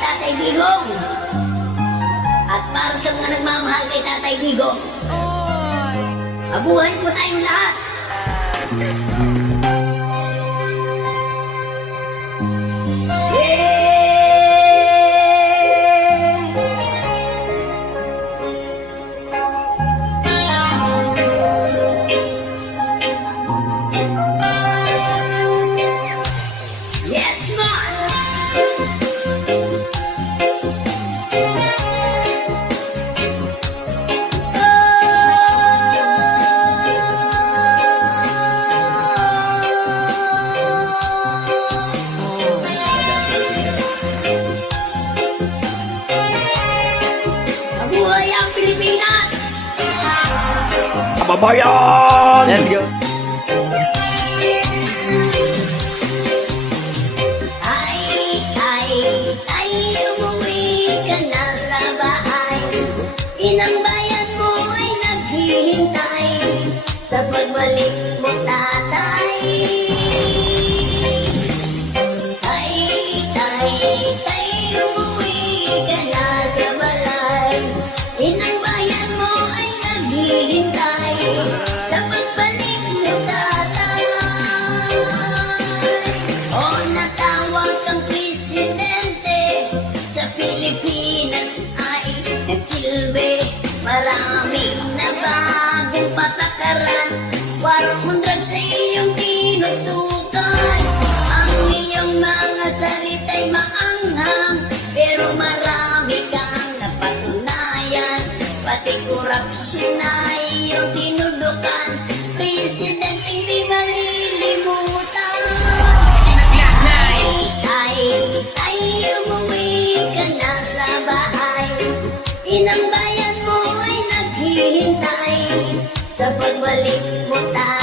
Tatay Digong. At para sa mga nagmamahal kay Tatay Digong, mabuhay po tayong lahat. Yes, man! Mabuhay ang Pilipinas! Kababayan! Let's go! Ay, umuwi ka na sa bahay. Inang bayan mo ay naghihintay sa pagbalik mo, tatay. Ay, umuwi ka na sa balay. Inang bayan mo ay naghihintay sa pagbalik mo, tatay. O natawag kang presidente sa Pilipinas ay nagsilbi. Maraming nabagong patakaran, war on drugs sa iyong tinutukan. Ang iyong mga salita'y maanghang, pero marami kang napatunayan. Pati korupsyon na iyong tinudukan, presidenteng di malilimutan. Ay, umuwi ka na sa bahay. Inang bayan mo ay naghihintay sa pagbalik mo, tatay.